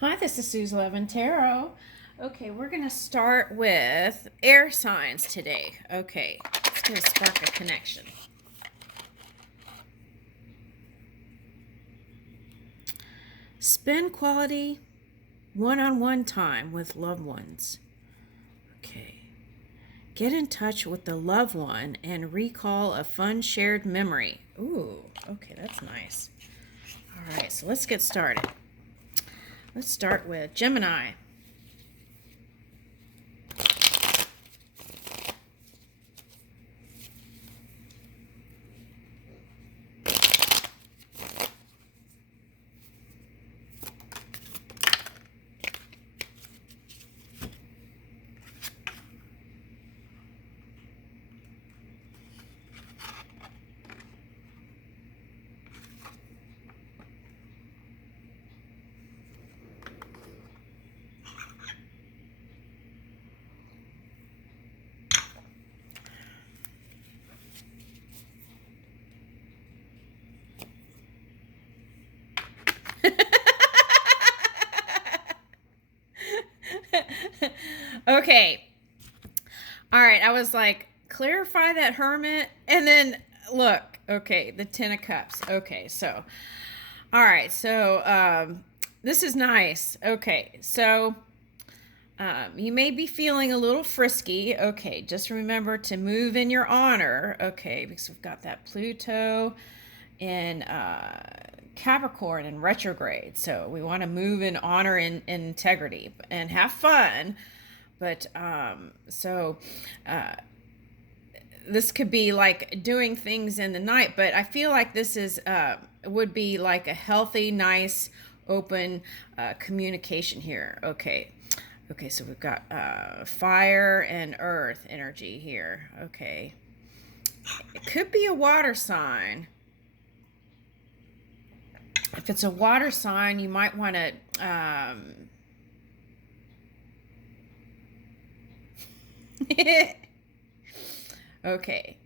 Hi, this is Suze Levin Tarot. Okay, we're going to start with air signs today. Okay, it's going to spark a connection. Spend quality one-on-one time with loved ones. Okay. Get in touch with the loved one and recall a fun shared memory. Ooh, okay, that's nice. All right, so let's get started. Let's start with Gemini. Okay. All right. I was like, clarify that hermit. And then look, okay, the Ten of Cups. Okay. So, all right. So, this is nice. Okay. So, you may be feeling a little frisky. Okay. Just remember to move in your honor. Okay. Because we've got that Pluto in Capricorn in retrograde. So we want to move in honor and integrity and have fun. But this could be like doing things in the night, but I feel like this is would be like a healthy, nice, open communication here. Okay, so we've got fire and earth energy here. Okay, it could be a water sign. If it's a water sign, you might want to okay.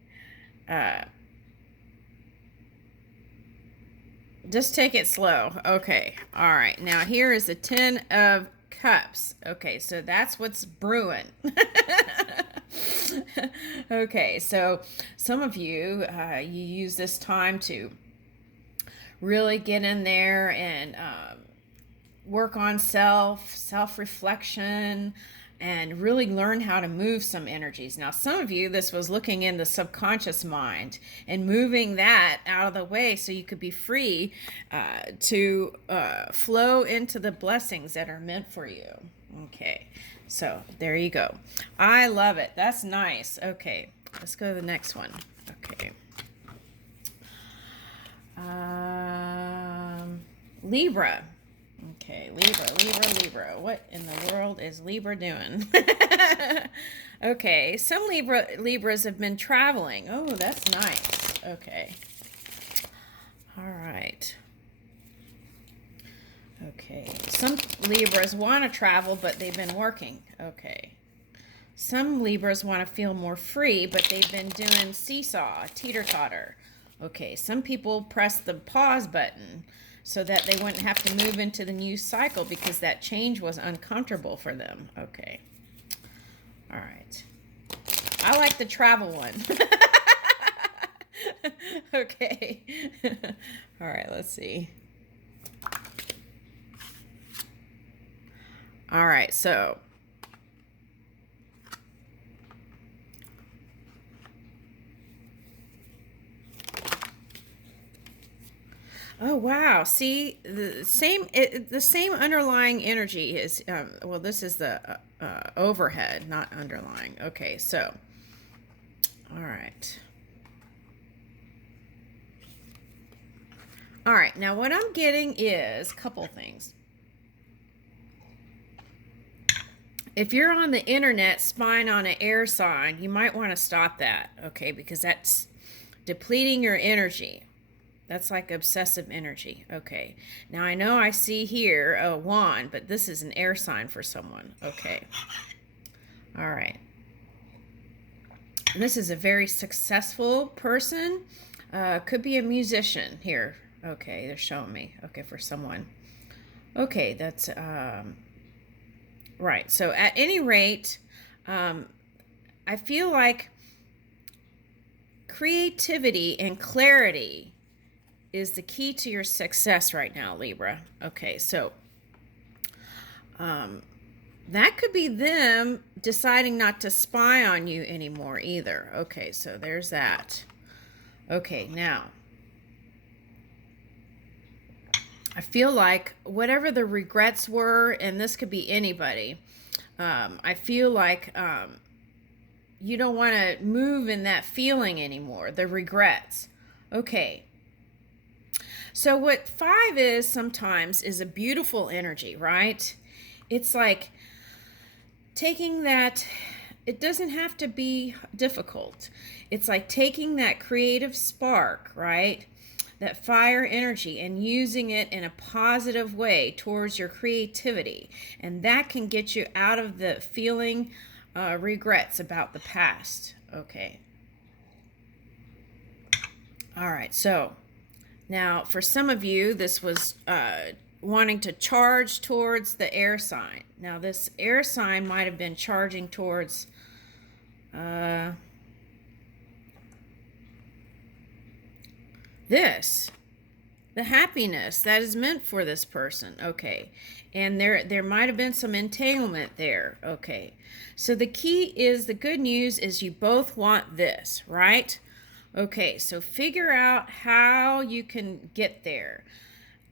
Just take it slow. Okay. All right. Now here is the Ten of Cups. Okay, so that's what's brewing. Okay, so some of you, you use this time to really get in there and work on self-reflection, and really learn how to move some energies. Now, some of you, this was looking in the subconscious mind and moving that out of the way so you could be free to flow into the blessings that are meant for you. Okay, so there you go. I love it. That's nice. Okay, let's go to the next one. Okay. Libra. Okay, Libra. What in the world is Libra doing? Okay, some Libras have been traveling. Oh, that's nice. Okay. All right. Okay, some Libras want to travel, but they've been working. Okay. Some Libras want to feel more free, but they've been doing seesaw, teeter-totter. Okay, some people press the pause button so that they wouldn't have to move into the new cycle because that change was uncomfortable for them. Okay. All right. I like the travel one. Okay. All right, let's see. All right, so oh wow! See, the same underlying energy is well. This is the overhead, not underlying. Okay, so all right, all right. Now what I'm getting is a couple things. If you're on the internet spying on an air sign, you might want to stop that. Okay, because that's depleting your energy. That's like obsessive energy. Okay. Now I know I see here a wand, but this is an air sign for someone. Okay. All right. This is a very successful person. Could be a musician here. Okay, they're showing me. Okay, for someone. Okay, that's right. So at any rate, I feel like creativity and clarity is the key to your success right now, Libra. Okay, so that could be them deciding not to spy on you anymore either. Okay, so there's that. Okay, now I feel like whatever the regrets were, and this could be anybody, I feel like you don't want to move in that feeling anymore, the regrets. Okay. So what 5 is sometimes is a beautiful energy, right? It's like taking that, it doesn't have to be difficult. It's like taking that creative spark, right? That fire energy and using it in a positive way towards your creativity. And that can get you out of the feeling regrets about the past. Okay. All right. So now for some of you, this was wanting to charge towards the air sign. Now this air sign might have been charging towards this, the happiness that is meant for this person. Okay. And there might have been some entanglement there. Okay. So the key is, the good news is you both want this, right? Okay, so figure out how you can get there.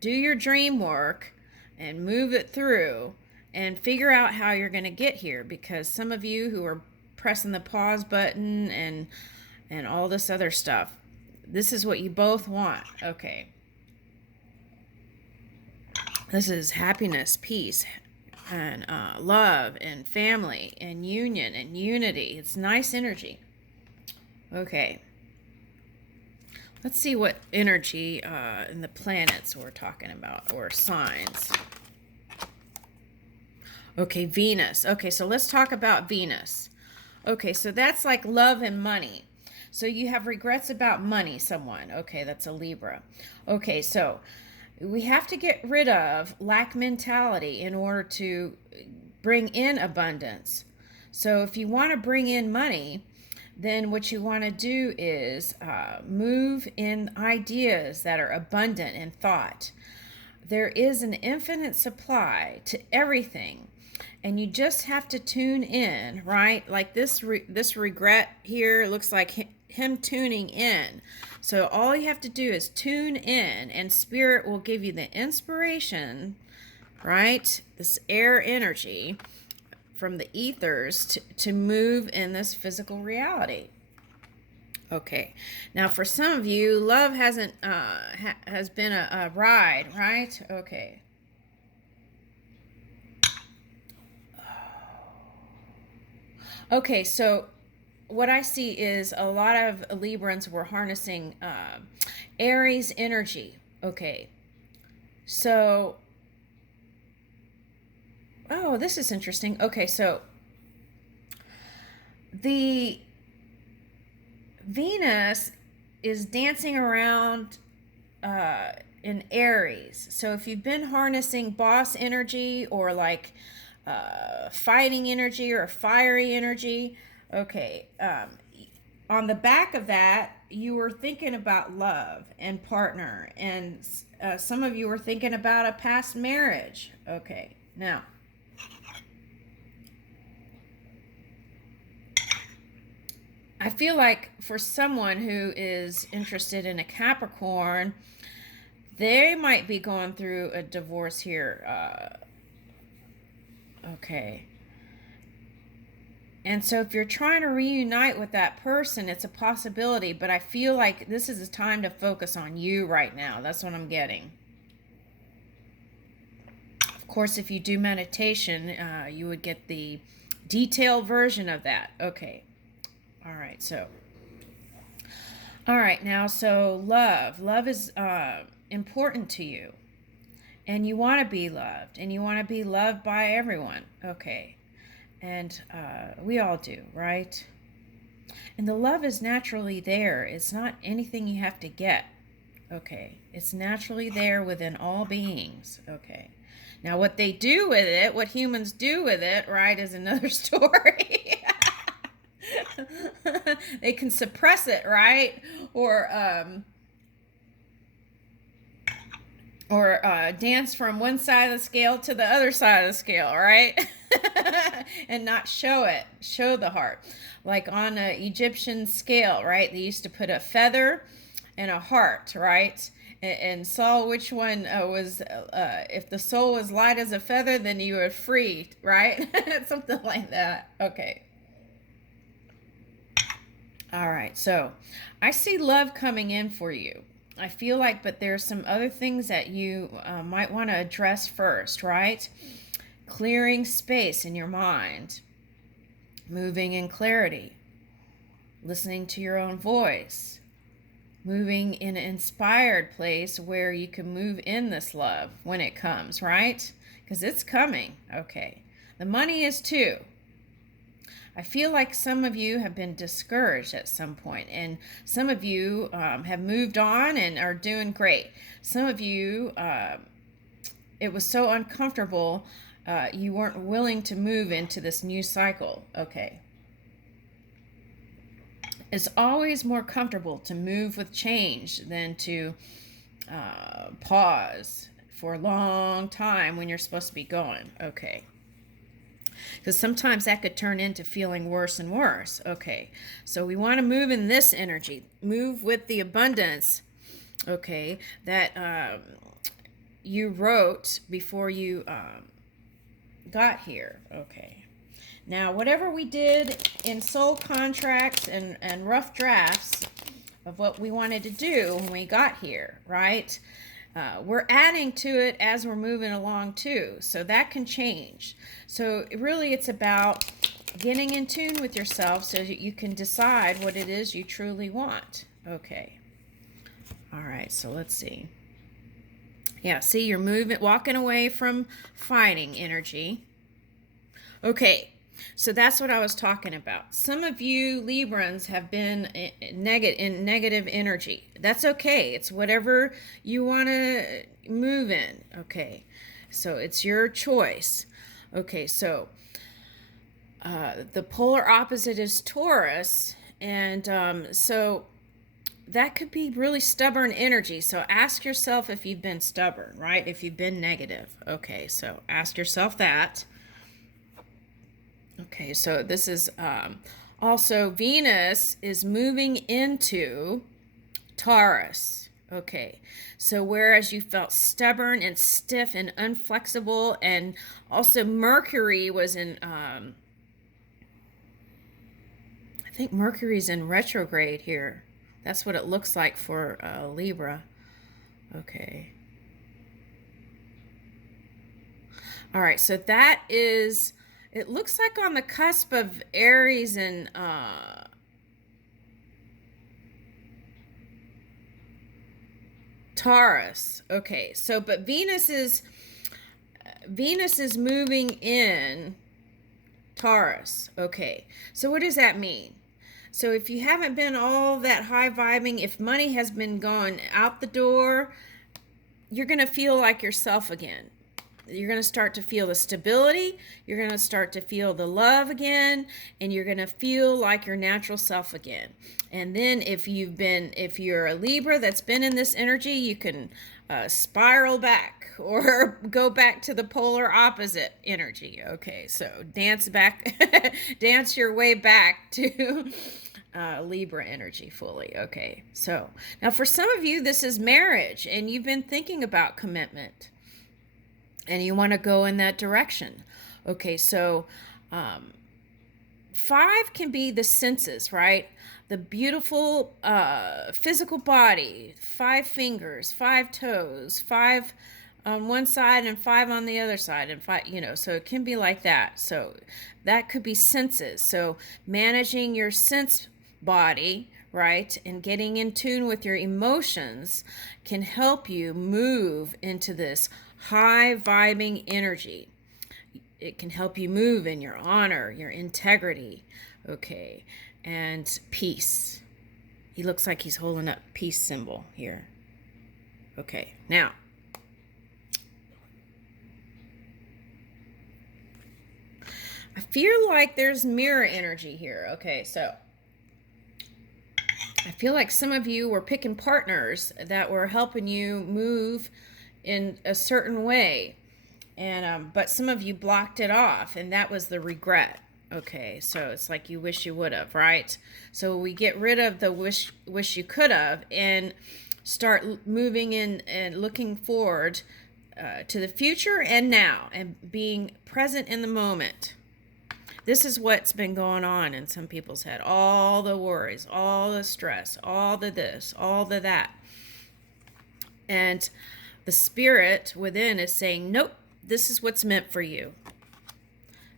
Do your dream work and move it through and figure out how you're going to get here, because some of you who are pressing the pause button and all this other stuff, this is what you both want. Okay. This is happiness, peace, and love, and family, and union, and unity. It's nice energy. Okay. Let's see what energy in the planets we're talking about, or signs. Okay, Venus. Okay, so let's talk about Venus. Okay, so that's like love and money. So you have regrets about money, someone. Okay, that's a Libra. Okay, so we have to get rid of lack mentality in order to bring in abundance. So if you want to bring in money, then what you want to do is move in ideas that are abundant in thought. There is an infinite supply to everything, and you just have to tune in, right? Like this regret here looks like him tuning in. So all you have to do is tune in, and Spirit will give you the inspiration, right? This air energy from the ethers to move in this physical reality. Okay, now for some of you, love hasn't has been a ride, right? Okay. Okay, so what I see is a lot of Librans were harnessing Aries energy. Okay, so oh, this is interesting. Okay, so the Venus is dancing around in Aries. So if you've been harnessing boss energy, or like fighting energy, or fiery energy, okay, on the back of that, you were thinking about love and partner, and some of you were thinking about a past marriage. Okay, now I feel like for someone who is interested in a Capricorn, they might be going through a divorce here. Okay. And so if you're trying to reunite with that person, it's a possibility, but I feel like this is a time to focus on you right now. That's what I'm getting. Of course, if you do meditation, you would get the detailed version of that. Okay. All right, so. All right, now, so love. Love is important to you. And you want to be loved. And you want to be loved by everyone. Okay. And we all do, right? And the love is naturally there. It's not anything you have to get. Okay. It's naturally there within all beings. Okay. Now, what they do with it, what humans do with it, right, is another story. They can suppress it, right? Or dance from one side of the scale to the other side of the scale, right? And not show the heart. Like on an Egyptian scale, right? They used to put a feather and a heart, right? And saw which one was, if the soul was light as a feather, then you were free, right? Something like that. Okay. All right, so I see love coming in for you. I feel like, but there's some other things that you might want to address first, right? Clearing space in your mind, moving in clarity, listening to your own voice, moving in an inspired place where you can move in this love when it comes, right? Because it's coming. Okay. The money is too. I feel like some of you have been discouraged at some point, and some of you have moved on and are doing great. Some of you, it was so uncomfortable, you weren't willing to move into this new cycle. Okay. It's always more comfortable to move with change than to pause for a long time when you're supposed to be going. Okay. Because sometimes that could turn into feeling worse and worse. Okay, so we want to move in this energy, move with the abundance, okay, that you wrote before you got here. Okay, now whatever we did in soul contracts and rough drafts of what we wanted to do when we got here, right? We're adding to it as we're moving along too, so that can change. So really it's about getting in tune with yourself so that you can decide what it is you truly want. Okay. All right, so let's see. Yeah, see, you're moving, walking away from fighting energy. Okay, so that's what I was talking about. Some of you Librans have been in negative energy. That's okay. It's whatever you want to move in. Okay, so it's your choice. Okay, so the polar opposite is Taurus, and so that could be really stubborn energy. So ask yourself if you've been stubborn, right? If you've been negative. Okay, so ask yourself that. Okay, so this is also Venus is moving into Taurus. Okay, so whereas you felt stubborn and stiff and unflexible, and also Mercury was in, I think Mercury's in retrograde here. That's what it looks like for Libra. Okay. All right, so that is, it looks like on the cusp of Aries and Taurus. Okay, so but Venus is moving in Taurus. Okay, so what does that mean? So if you haven't been all that high vibing, if money has been gone out the door, you're going to feel like yourself again. You're going to start to feel the stability, you're going to start to feel the love again, and you're going to feel like your natural self again. And then if you're a Libra that's been in this energy, you can spiral back or go back to the polar opposite energy. Okay, so dance your way back to Libra energy fully. Okay, so now for some of you, this is marriage, and you've been thinking about commitment, and you want to go in that direction. Okay, so 5 can be the senses, right? The beautiful physical body, 5 fingers, 5 toes, 5 on one side and 5 on the other side, and 5, so it can be like that. So that could be senses. So managing your sense body, right, and getting in tune with your emotions can help you move into this high vibing energy. It can help you move in your honor, your integrity, okay, and peace. He looks like he's holding up peace symbol here. Okay, now feel like there's mirror energy here. Okay, so I feel like some of you were picking partners that were helping you move in a certain way, and but some of you blocked it off, and that was the regret. Okay, so it's like you wish you would have, right? So we get rid of the wish you could have and start moving in and looking forward to the future and now, and being present in the moment. This is what's been going on in some people's head. All the worries, all the stress, all the this, all the that. And the spirit within is saying, nope, this is what's meant for you.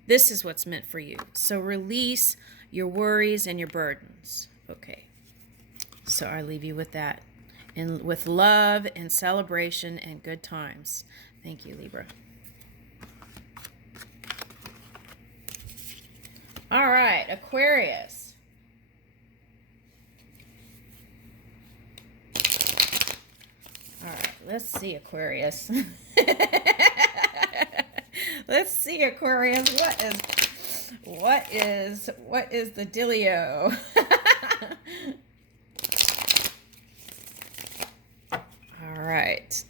This is what's meant for you. So release your worries and your burdens. Okay. So I leave you with that. And with love and celebration and good times. Thank you, Libra. All right, Aquarius. All right, let's see, Aquarius. Let's see, Aquarius. What is the dealio? All right.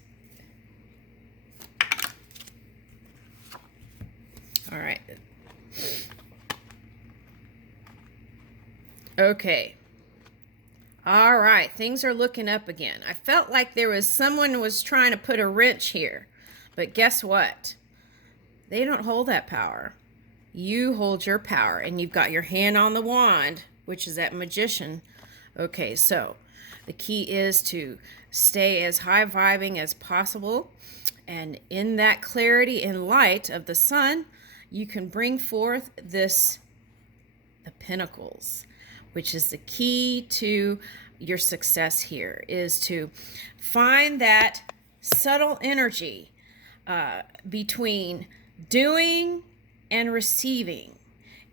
All right. Okay. All right. Things are looking up again. I felt like someone was trying to put a wrench here. But guess what? They don't hold that power. You hold your power, and you've got your hand on the wand, which is that magician. Okay, so the key is to stay as high vibing as possible. And in that clarity and light of the sun, you can bring forth the Pentacles, which is the key to your success here, is to find that subtle energy between doing and receiving.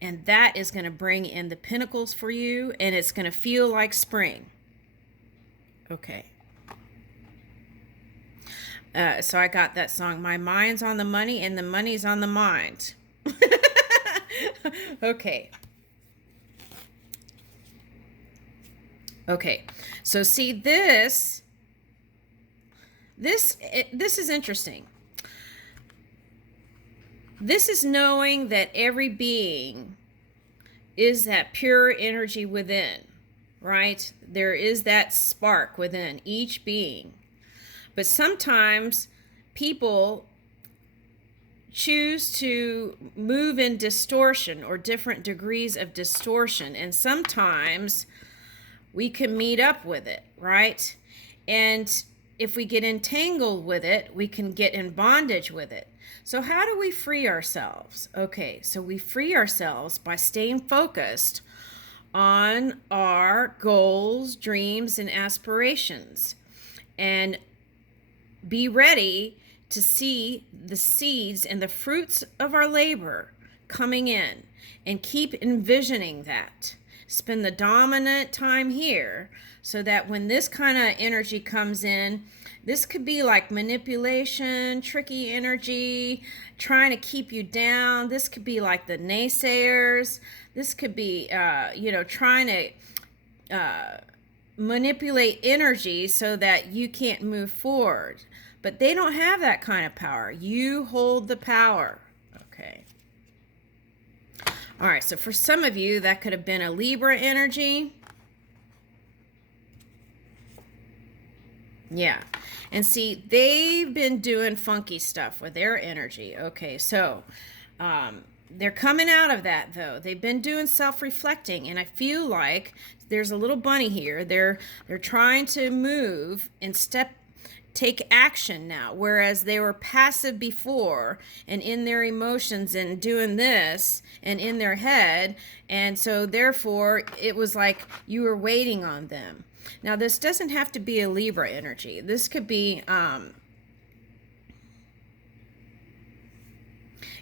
And that is going to bring in the Pentacles for you, and it's going to feel like spring. Okay. So I got that song, My Mind's on the Money and the Money's on the Mind. Okay. Okay. So see, this is interesting. This is knowing that every being is that pure energy within, right? There is that spark within each being. But sometimes people choose to move in distortion or different degrees of distortion. And sometimes we can meet up with it, right? And if we get entangled with it, we can get in bondage with it. So how do we free ourselves? Okay, so we free ourselves by staying focused on our goals, dreams, and aspirations. And be ready to see the seeds and the fruits of our labor coming in, and keep envisioning that. Spend the dominant time here so that when this kind of energy comes in, this could be like manipulation, tricky energy, trying to keep you down. This could be like the naysayers. This could be, trying to manipulate energy so that you can't move forward. But they don't have that kind of power. You hold the power. Okay. All right, so for some of you, that could have been a Libra energy. Yeah. And see, they've been doing funky stuff with their energy. Okay, so they're coming out of that, though. They've been doing self-reflecting, and I feel like there's a little bunny here. They're trying to move and take action now, whereas they were passive before and in their emotions and doing this and in their head. And so therefore it was like you were waiting on them. Now this doesn't have to be a Libra energy. This could be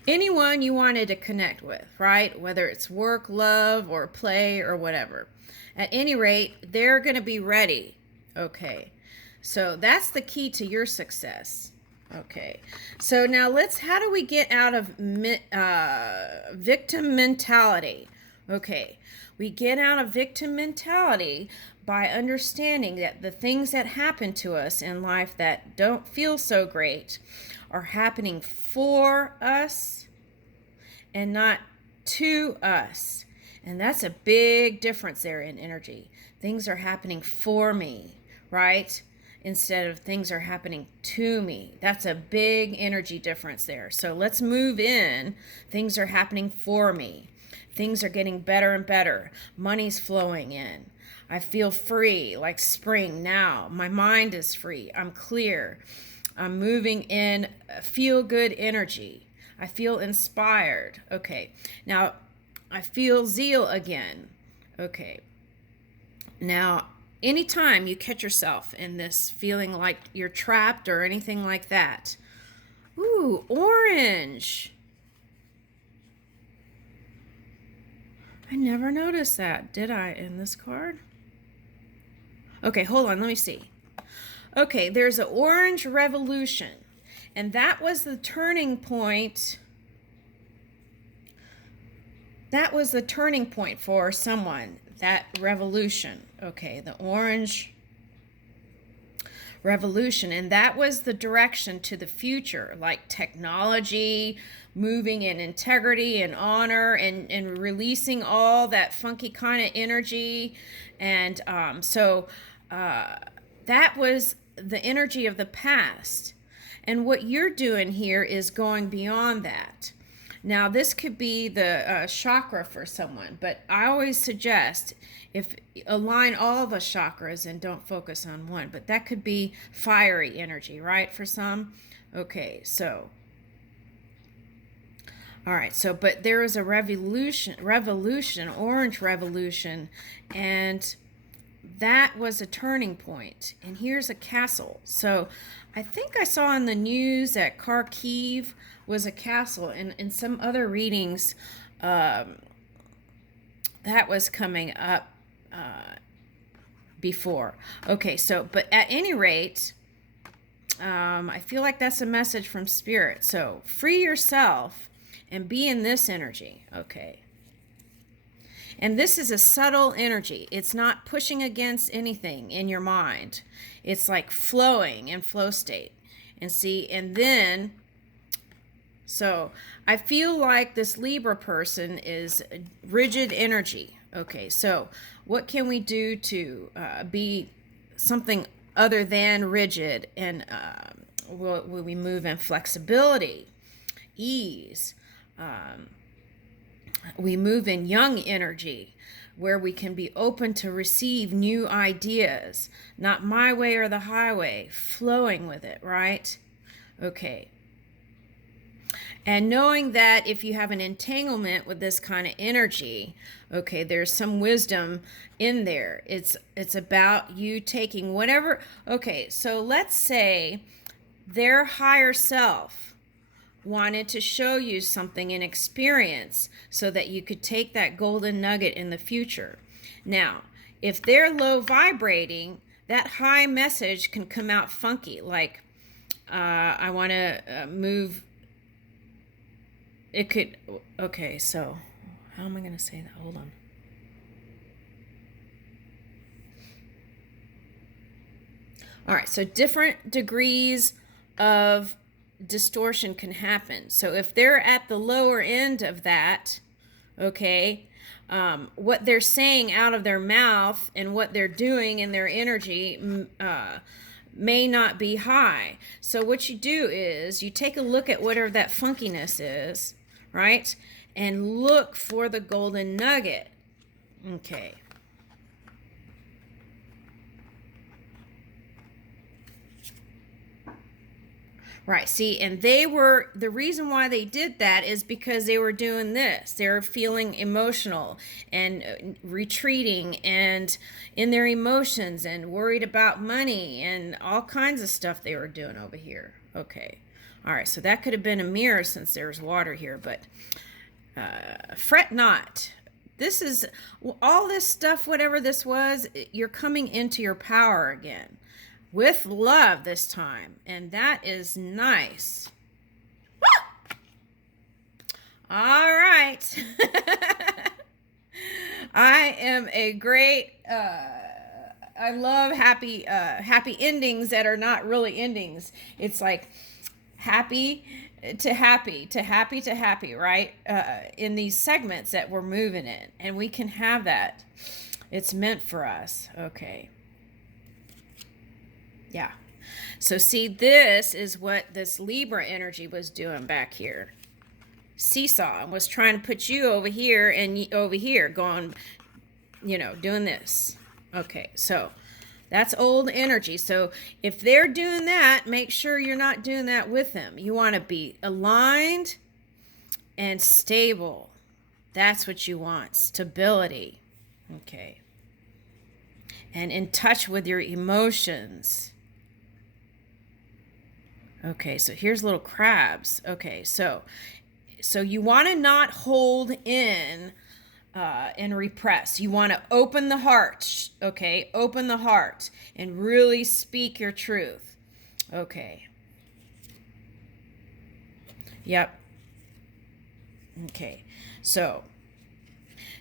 anyone you wanted to connect with, right? Whether it's work, love, or play, or whatever. At any rate, they're going to be ready. Okay. So that's the key to your success. Okay, so now how do we get out of victim mentality? Okay, we get out of victim mentality by understanding that the things that happen to us in life that don't feel so great are happening for us and not to us. And that's a big difference there in energy. Things are happening for me, right? Instead of things are happening to me. That's a big energy difference there. So let's move in. Things are happening for me. Things are getting better and better. Money's flowing in. I feel free, like spring now. My mind is free. I'm clear. I'm moving in feel good energy. I feel inspired. Okay. Now, I feel zeal again. Okay. Now, anytime you catch yourself in this feeling like you're trapped or anything like that. Ooh, orange. I never noticed that, did I, in this card? Okay, hold on, let me see. Okay, there's an orange revolution, and that was the turning point. That was the turning point for someone, that revolution. Okay, the orange revolution, and that was the direction to the future, like technology, moving in integrity and honor, and releasing all that funky kind of energy. And that was the energy of the past. And what you're doing here is going beyond that. Now, this could be the chakra for someone, but I always suggest if align all the chakras and don't focus on one. But that could be fiery energy, right, for some? Okay, so. All right, so, but there is a revolution, orange revolution, and that was a turning point. And here's a castle. So I think I saw in the news that Kharkiv was a castle, and in some other readings that was coming up before. Okay, so, but at any rate, I feel like that's a message from Spirit. So free yourself and be in this energy. Okay. And this is a subtle energy. It's not pushing against anything in your mind. It's like flowing in flow state. And see, and then, so I feel like this Libra person is rigid energy. Okay, so what can we do to be something other than rigid? And will we move in flexibility, ease? We move in young energy, where we can be open to receive new ideas, not my way or the highway, flowing with it, right? Okay. And knowing that if you have an entanglement with this kind of energy, okay, there's some wisdom in there. It's about you taking whatever. Okay, so let's say their higher self wanted to show you something in experience so that you could take that golden nugget in the future. Now, if they're low vibrating, that high message can come out funky, like I want to move. It could, okay, so how am I going to say that? Hold on. All right, so different degrees of distortion can happen. So if they're at the lower end of that, okay, what they're saying out of their mouth and what they're doing in their energy may not be high. So what you do is you take a look at whatever that funkiness is, right, and look for the golden nugget. Okay. Right, see, and the reason why they did that is because they were doing this. They were feeling emotional and retreating and in their emotions and worried about money and all kinds of stuff they were doing over here. Okay, all right, so that could have been a mirror since there's water here, but fret not. This is, all this stuff, whatever this was, you're coming into your power again. with love this time. And that is nice. All right. I am a great, I love happy endings that are not really endings. It's like happy to happy to happy to happy, right? In these segments that we're moving in. And we can have that. It's meant for us. Okay. Yeah. So see, this is what this Libra energy was doing back here. Seesaw was trying to put you over here and over here, going, doing this. Okay, so that's old energy. So if they're doing that, make sure you're not doing that with them. You want to be aligned and stable. That's what you want, stability. Okay. And in touch with your emotions. Okay, so here's little crabs. Okay, so you want to not hold in and repress. You want to open the heart, okay? Open the heart and really speak your truth. Okay. Yep. Okay. So,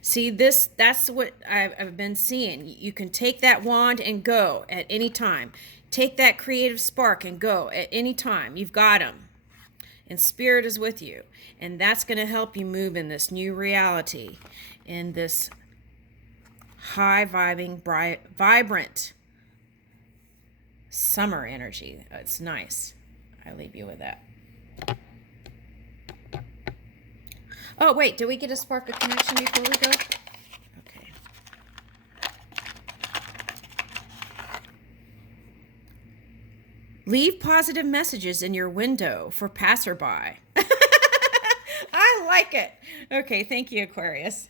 see, that's what I've been seeing. You can take that wand and go at any time. Take that creative spark and go at any time. You've got them. And Spirit is with you. And that's going to help you move in this new reality, in this high-vibing, bright, vibrant summer energy. It's nice. I leave you with that. Oh, wait. Did we get a spark of connection before we go? Okay. Leave positive messages in your window for passerby. I like it. Okay, thank you, Aquarius.